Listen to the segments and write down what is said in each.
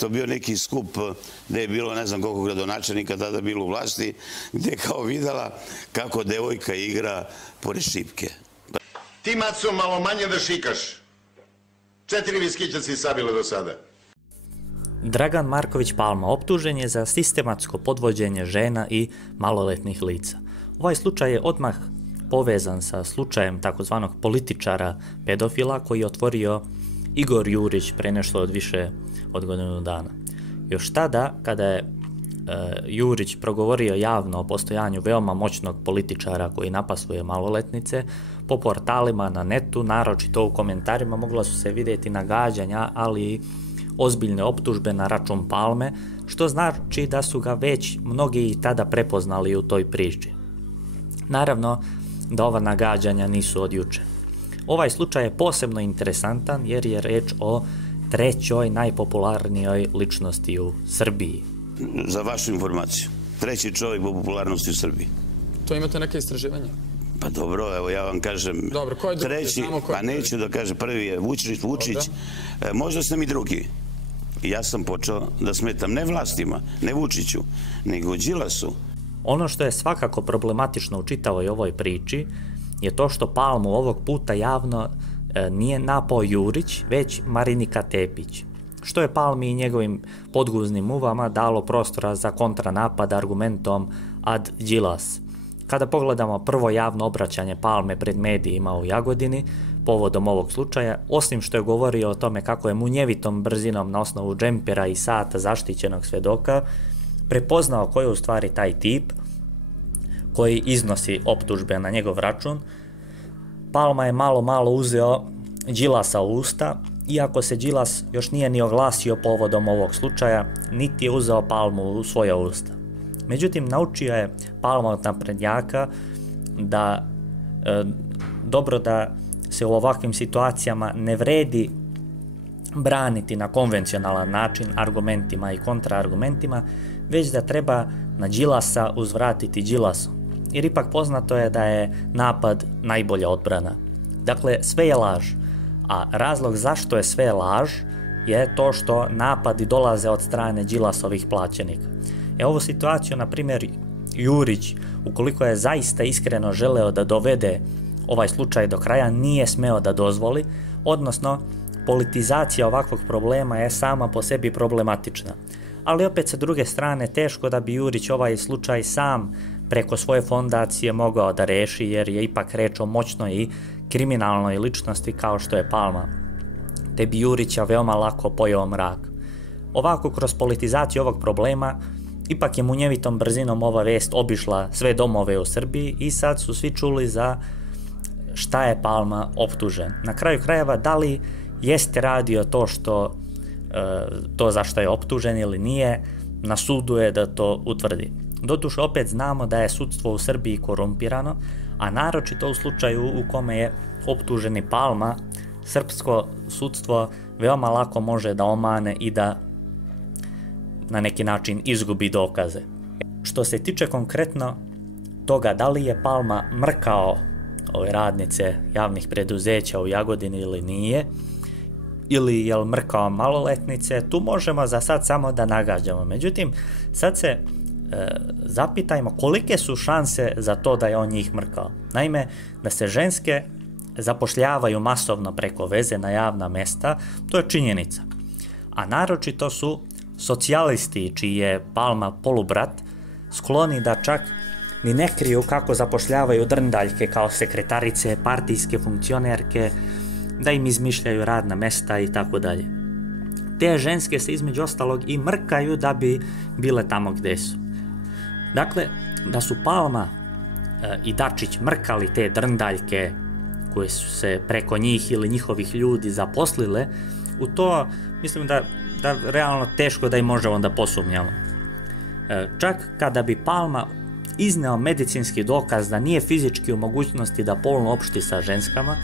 To bio neki skup gde je bilo ne znam koliko gradonačelnika tada bilo u vlasti, gde je kao videla kako devojka igra pored šipke. Ti, Maco, malo manje da šikaš. 4 viskića si sabila do sada. Dragan Marković Palma optužen je za sistematsko podvođenje žena i maloletnih lica. Ovaj slučaj je odmah povezan sa slučajem takozvanog političara pedofila koji je otvorio Igor Jurić pre nešto od više od godinu dana. Još tada, kada je Jurić progovorio javno o postojanju veoma moćnog političara koji napasuje maloletnice, po portalima na netu, naročito u komentarima, mogla su se vidjeti nagađanja, ali i ozbiljne optužbe na račun Palme, što znači da su ga već mnogi i tada prepoznali u toj priči. Naravno da ova nagađanja nisu od juče. Ovaj slučaj je posebno interesantan jer je reč o trećoj najpopularnijoj ličnosti u Srbiji. Za vašu informaciju, treći čovjek po popularnosti u Srbiji. To imate neke istraživanja? Pa dobro, evo ja vam kažem, treći, pa neću da kažem, prvi je Vučić, možda sam i drugi. Ja sam počeo da smetam ne vlastima, ne Vučiću, nego Đilasu. Ono što je svakako problematično u čitavoj ovoj priči je to što Palmu ovog puta javno nije napao Jurić, već Marinika Tepić, što je Palmi i njegovim podguznim uvama dalo prostora za kontranapad argumentom ad Đilas. Kada pogledamo prvo javno obraćanje Palme pred medijima u Jagodini povodom ovog slučaja, osim što je govorio o tome kako je munjevitom brzinom na osnovu džempera i sata zaštićenog svedoka prepoznao ko je u stvari taj tip koji iznosi optužbe na njegov račun, Palma je malo uzeo Đilasa u usta, iako se Đilas još nije ni oglasio povodom ovog slučaja, niti je uzeo Palmu u svoja usta. Međutim, naučio je Palma od naprednjaka da dobro da se u ovakvim situacijama ne vredi braniti na konvencionalan način argumentima i kontraargumentima, već da treba na Đilasa uzvratiti Đilasom. Jer ipak poznato je da je napad najbolja odbrana. Dakle, sve je laž. A razlog zašto je sve laž je to što napadi dolaze od strane Đilasovih plaćenika. Ovu situaciju, na primjer, Jurić, ukoliko je zaista iskreno želeo da dovede ovaj slučaj do kraja, nije smeo da dozvoli, odnosno politizacija ovakvog problema je sama po sebi problematična. Ali opet sa druge strane teško da bi Jurić ovaj slučaj sam preko svoje fondacije mogao da reši, jer je ipak reč o moćnoj i kriminalnoj ličnosti kao što je Palma, te bi Jurića veoma lako pojeo mrak. Ovako, kroz politizaciju ovog problema, ipak je munjevitom brzinom ova vest obišla sve domove u Srbiji i sad su svi čuli za šta je Palma optužen. Na kraju krajeva, da li jeste radio to za što je optužen ili nije, na sudu je da to utvrdi. Doduše, opet znamo da je sudstvo u Srbiji korumpirano, a naročito u slučaju u kome je optuženi Palma, srpsko sudstvo veoma lako može da omane i da na neki način izgubi dokaze. Što se tiče konkretno toga da li je Palma mrkao ove radnice javnih preduzeća u Jagodini ili nije, ili je mrkao maloletnice, tu možemo za sad samo da nagađamo. Međutim, sad se zapitajmo kolike su šanse za to da je on njih mrkao. Naime, da se ženske zapošljavaju masovno preko veze na javna mesta, to je činjenica. A naročito su socijalisti, čiji je Palma polubrat, skloni da čak ni ne kriju kako zapošljavaju drndaljke kao sekretarice, partijske funkcionerke, da im izmišljaju radna mesta i tako dalje. Te ženske se između ostalog i mrkaju da bi bile tamo gde su. Dakle, da su Palma i Dačić mrkali te drndaljke koje su se preko njih ili njihovih ljudi zaposlile, u to mislim da realno teško da i možemo da posumnjamo. Čak kada bi Palma izneo medicinski dokaz da nije fizički u mogućnosti da polno opšti sa ženskama,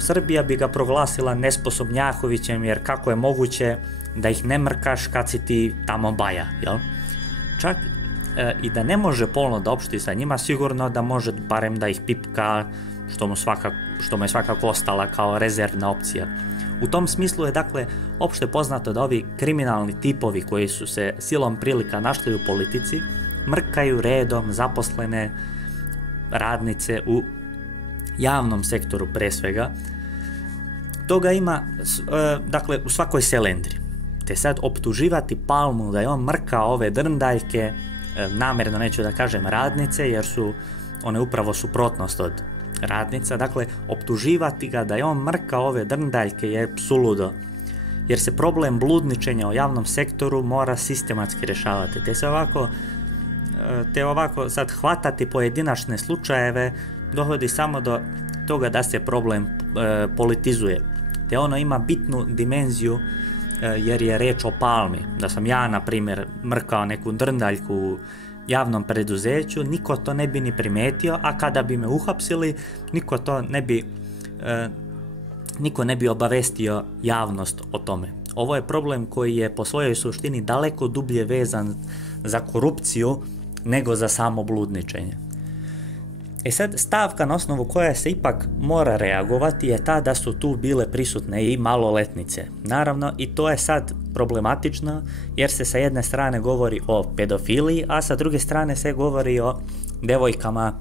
Srbija bi ga proglasila nesposobnjakovićem, jer kako je moguće da ih ne mrkaš kad si ti tamo baja, jel? Čak i da ne može polno da opšti sa njima, sigurno da može barem da ih pipka, što mu je svakako ostala kao rezervna opcija. U tom smislu je dakle opšte poznato da ovi kriminalni tipovi koji su se silom prilika našli u politici mrkaju redom zaposlene radnice u javnom sektoru pre svega. Toga ima dakle u svakoj selendri. Te sad optuživati Palmu da je on mrkao ove drndaljke, namjerno neću da kažem radnice, jer su one upravo suprotnost od radnica, dakle optuživati ga da je on mrkao ove drndaljke je suludo, jer se problem bludničenja u javnom sektoru mora sistematski rješavati. Te ovako sad hvatati pojedinačne slučajeve dovodi samo do toga da se problem politizuje. Te ono ima bitnu dimenziju jer je reč o Palmi. Da sam ja, na primjer, mrkao neku drndaljku u javnom preduzeću, niko to ne bi ni primetio, a kada bi me uhapsili, niko ne bi obavestio javnost o tome. Ovo je problem koji je po svojoj suštini daleko dublje vezan za korupciju nego za samo bludničenje. Sad, stavka na osnovu koja se ipak mora reagovati je ta da su tu bile prisutne i maloletnice. Naravno, i to je sad problematično jer se sa jedne strane govori o pedofiliji, a sa druge strane se govori o devojkama,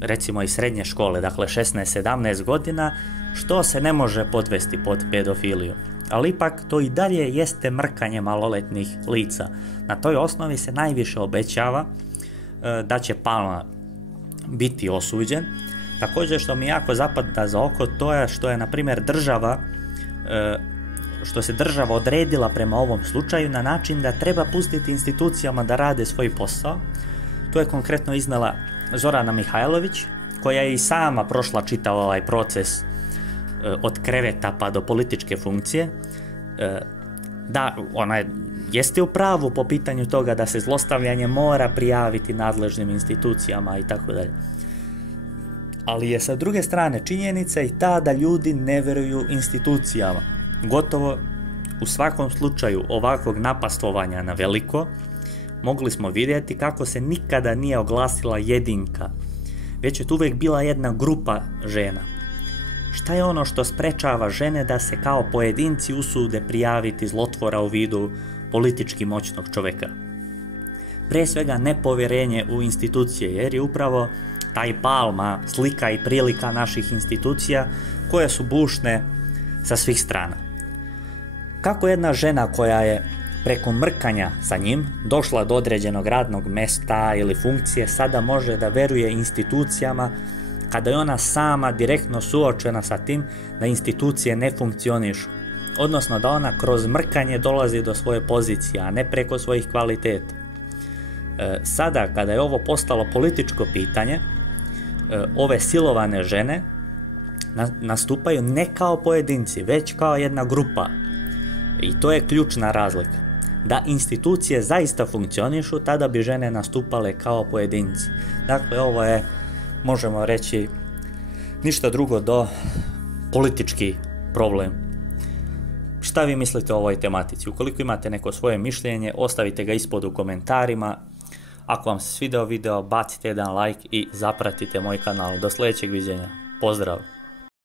recimo iz srednje škole, dakle 16-17 godina, što se ne može podvesti pod pedofiliju. Ali ipak to i dalje jeste mrkanje maloletnih lica. Na toj osnovi se najviše obećava da će Palma biti osuđen. Također što mi jako zapada za oko, to je što je na primjer što se država odredila prema ovom slučaju na način da treba pustiti institucijama da rade svoj posao. To je konkretno iznala Zorana Mihajlović, koja je i sama prošla čitav ovaj proces od kreveta pa do političke funkcije. Da, ona jeste u pravu po pitanju toga da se zlostavljanje mora prijaviti nadležnim institucijama i tako dalje. Ali je sa druge strane činjenica i ta da ljudi ne veruju institucijama. Gotovo u svakom slučaju ovakvog napastovanja na veliko mogli smo vidjeti kako se nikada nije oglasila jedinka, već je tu uvijek bila jedna grupa žena. Šta je ono što sprečava žene da se kao pojedinci usude prijaviti zlotvora u vidu politički moćnog čovjeka? Pre svega nepovjerenje u institucije, jer je upravo taj Palma slika i prilika naših institucija koje su bušne sa svih strana. Kako jedna žena koja je preko mrkanja sa njim došla do određenog radnog mesta ili funkcije sada može da veruje institucijama kada je ona sama direktno suočena sa tim da institucije ne funkcionišu, odnosno da ona kroz mrkanje dolazi do svoje pozicije, a ne preko svojih kvaliteta. Sada, kada je ovo postalo političko pitanje, ove silovane žene nastupaju ne kao pojedinci, već kao jedna grupa. I to je ključna razlika. Da institucije zaista funkcionišu, tada bi žene nastupale kao pojedinci. Dakle, ovo je, možemo reći, ništa drugo do politički problem. Šta vi mislite o ovoj tematici? Ukoliko imate neko svoje mišljenje, ostavite ga ispod u komentarima. Ako vam se svideo video, bacite jedan like i zapratite moj kanal. Do sljedećeg viđenja. Pozdrav!